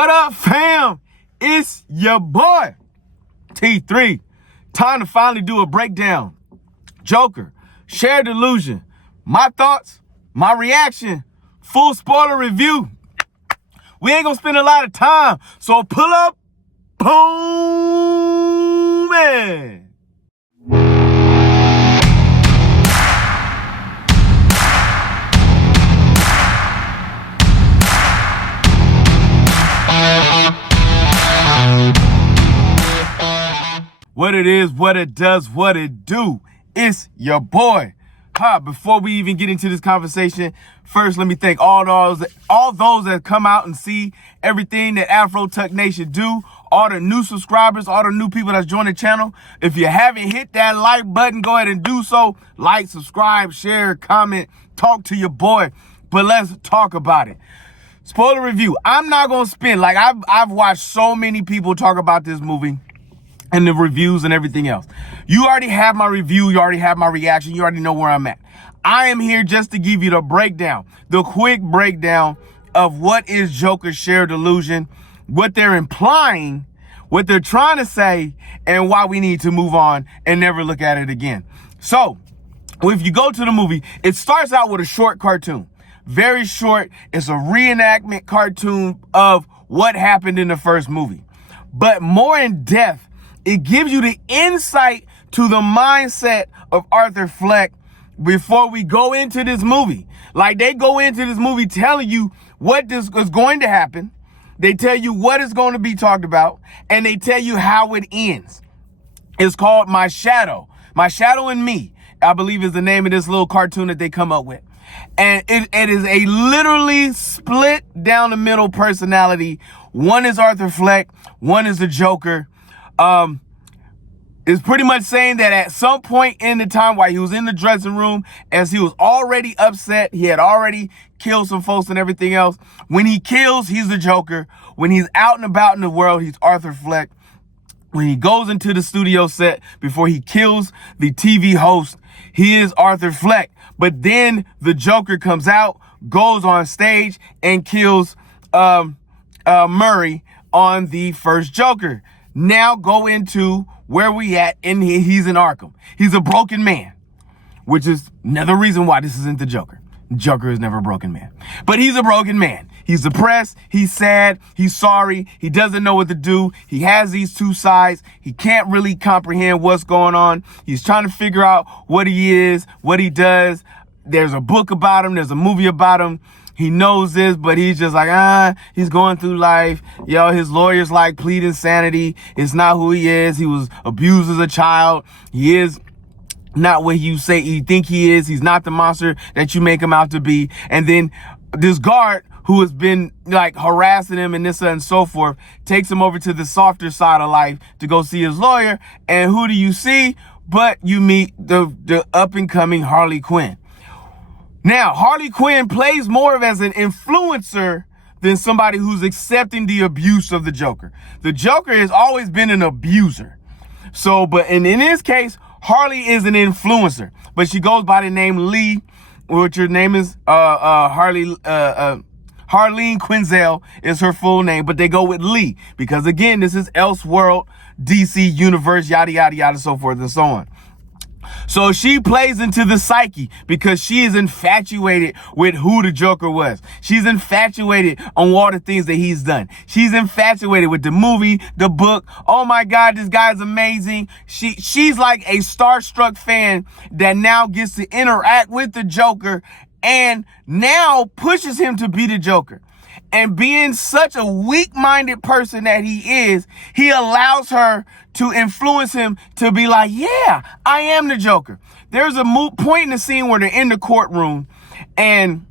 What up, fam? It's your boy, T3. Time to finally do a breakdown. Joker, shared delusion. My thoughts, my reaction, full spoiler review. We ain't gonna spend a lot of time, so pull up, boom, man. What it is, what it does, what it do. It's your boy. Before we even get into this conversation, first let me thank all those that come out and see everything that Afro Tuck Nation do. All the new subscribers, all the new people that's joined the channel. If you haven't hit that like button, go ahead and do so. Like, subscribe, share, comment, talk to your boy. But let's talk about it. Spoiler review. I'm not gonna spend, like I've watched so many people talk about this movie and the reviews and everything else. You already have my review. You already have my reaction. You already know where I'm at. I am here just to give you the breakdown, the quick breakdown of what is Joker's shared delusion, what they're implying, what they're trying to say, and why we need to move on and never look at it again. So, if you go to the movie, it starts out with a short cartoon. Very short. It's a reenactment cartoon of what happened in the first movie. But more in depth, it gives you the insight to the mindset of Arthur Fleck before we go into this movie. Like, they go into this movie telling you what this is going to happen. They tell you what is going to be talked about, and they tell you how it ends. It's called My Shadow. My Shadow and Me, I believe, is the name of this little cartoon that they come up with. And it is a literally split down the middle personality. One is Arthur Fleck, one is the Joker. It's pretty much saying that at some point in the time while he was in the dressing room, as he was already upset, he had already killed some folks and everything else. When he kills, he's the Joker. When he's out and about in the world, he's Arthur Fleck. When he goes into the studio set before he kills the TV host, he is Arthur Fleck. But then the Joker comes out, goes on stage, and kills Murray on the first Joker. Now go into where we at, and he's in Arkham. He's a broken man, which is another reason why this isn't the Joker. Joker is never a broken man. But he's a broken man. He's depressed, he's sad, he's sorry, he doesn't know what to do. He has these two sides. He can't really comprehend what's going on. He's trying to figure out what he is, what he does. There's a book about him, there's a movie about him. He knows this, but he's just like, he's going through life. His lawyer's like, plead insanity. It's not who he is. He was abused as a child. He is not what you think he is. He's not the monster that you make him out to be. And then this guard who has been like harassing him and this and so forth takes him over to the softer side of life to go see his lawyer. And who do you see? But you meet the up and coming Harley Quinn. Now, Harley Quinn plays more of as an influencer than somebody who's accepting the abuse of the Joker. The Joker has always been an abuser. So, but in this case, Harley is an influencer, but she goes by the name Lee, which her name is Harleen Quinzel is her full name, but they go with Lee because, again, this is Elseworld, DC Universe, yada, yada, yada, so forth and so on. So she plays into the psyche because she is infatuated with who the Joker was. She's infatuated on all the things that he's done. She's infatuated with the movie, the book. Oh my God, this guy's amazing. She's like a starstruck fan that now gets to interact with the Joker and now pushes him to be the Joker. And being such a weak-minded person that he is, he allows her to influence him to be like, yeah, I am the Joker. There's a point in the scene where they're in the courtroom and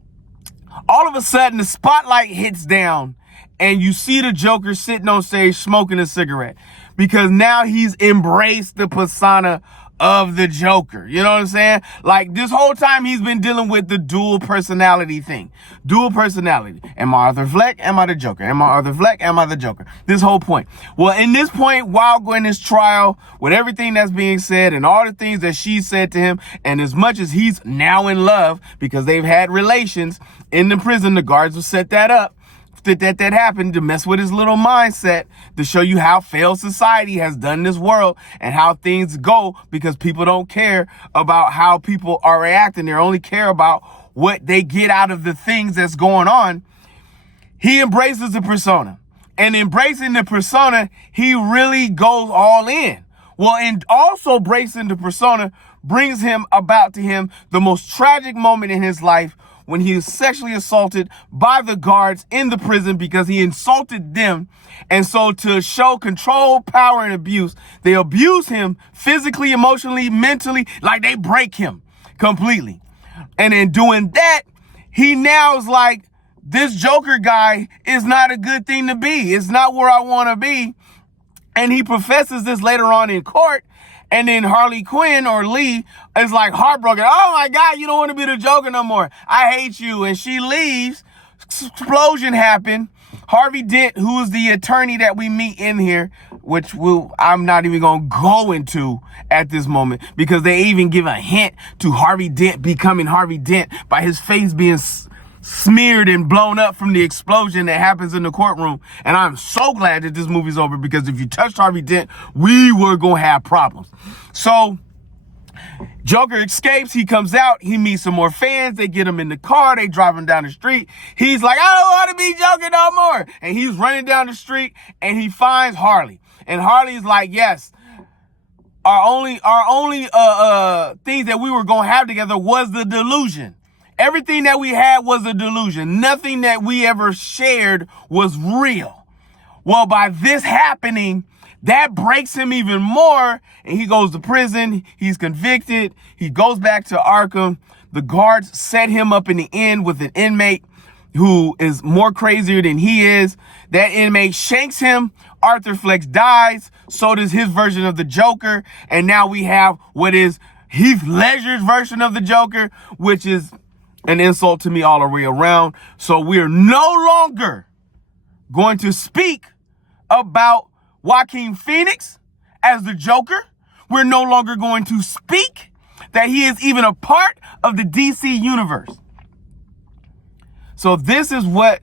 all of a sudden the spotlight hits down and you see the Joker sitting on stage smoking a cigarette because now he's embraced the persona of the Joker. You know what I'm saying? Like, this whole time he's been dealing with the dual personality thing. Dual personality. Am I Arthur Fleck? Am I the Joker? Am I Arthur Fleck? Am I the Joker? This whole point. Well, in this point, while going this trial, with everything that's being said and all the things that she said to him, and as much as he's now in love because they've had relations in the prison, the guards will set that up that happened to mess with his little mindset, to show you how failed society has done this world and how things go, because people don't care about how people are reacting. They only care about what they get out of the things that's going on. He embraces the persona, and embracing the persona, he really goes all in. Well, and also embracing the persona brings him about to him the most tragic moment in his life, when he is sexually assaulted by the guards in the prison because he insulted them. And so to show control, power, and abuse, they abuse him physically, emotionally, mentally, like they break him completely. And in doing that, he now is like, this Joker guy is not a good thing to be. It's not where I want to be. And he professes this later on in court. And then Harley Quinn, or Lee, is like heartbroken. Oh my God, you don't want to be the Joker no more. I hate you. And she leaves. Explosion happened. Harvey Dent, who is the attorney that we meet in here, which I'm not even going to go into at this moment, because they even give a hint to Harvey Dent becoming Harvey Dent by his face being smeared and blown up from the explosion that happens in the courtroom. And I'm so glad that this movie's over, because if you touched Harvey Dent, we were going to have problems. So Joker escapes. He comes out. He meets some more fans. They get him in the car. They drive him down the street. He's like, I don't want to be Joker no more. And he's running down the street, and he finds Harley. And Harley's like, yes, our only things that we were going to have together was the delusion. Everything that we had was a delusion. Nothing that we ever shared was real. Well, by this happening, that breaks him even more, and he goes to prison. He's convicted. He goes back to Arkham. The guards set him up in the end with an inmate who is more crazier than he is. That inmate shanks him. Arthur Fleck dies. So does his version of the Joker. And now we have what is Heath Ledger's version of the Joker, which is an insult to me all the way around. So we're no longer going to speak about Joaquin Phoenix as the Joker. We're no longer going to speak that he is even a part of the DC universe. So this is what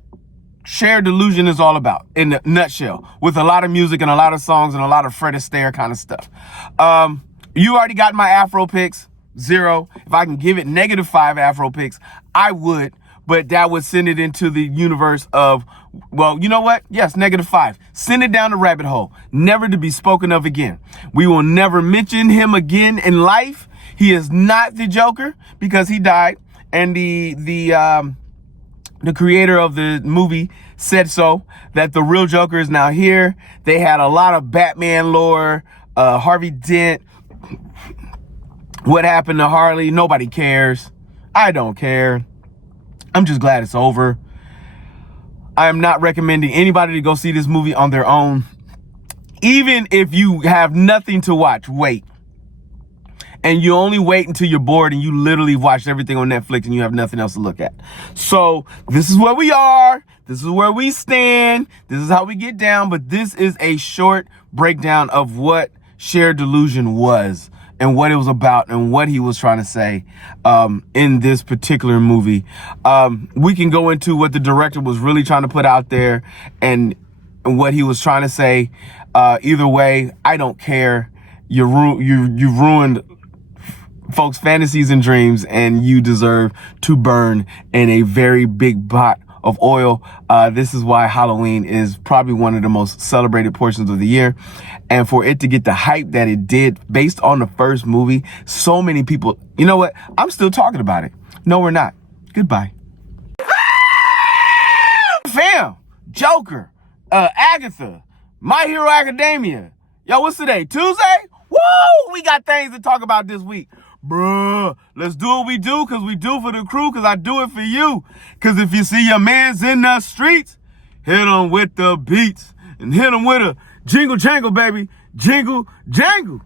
Shared Delusion is all about in a nutshell, with a lot of music and a lot of songs and a lot of Fred Astaire kind of stuff. You already got my Afro picks. 0. If I can give it -5 Afro picks, I would, but that would send it into the universe of, well, you know what? Yes, -5. Send it down the rabbit hole, never to be spoken of again. We will never mention him again in life. He is not the Joker because he died, and the creator of the movie said so, that the real Joker is now here. They had a lot of Batman lore, Harvey Dent. What happened to Harley? Nobody cares. I don't care. I'm just glad it's over. I am not recommending anybody to go see this movie on their own. Even if you have nothing to watch, wait. And you only wait until you're bored and you literally watched everything on Netflix and you have nothing else to look at. So this is where we are. This is where we stand. This is how we get down. But this is a short breakdown of what Shared Delusion was, and what it was about, and what he was trying to say in this particular movie. We can go into what the director was really trying to put out there and what he was trying to say. Either way, I don't care. You ruined folks' fantasies and dreams, and you deserve to burn in a very big pot of oil. This is why Halloween is probably one of the most celebrated portions of the year. And for it to get the hype that it did based on the first movie, so many people, you know what? I'm still talking about it. No, we're not. Goodbye. Fam, Joker, Agatha, My Hero Academia. Yo, what's today? Tuesday? Woo! We got things to talk about this week. Bruh, let's do what we do, because we do for the crew, because I do it for you. Because if you see your mans in the streets, hit them with the beats and hit them with a jingle jangle, baby. Jingle jangle.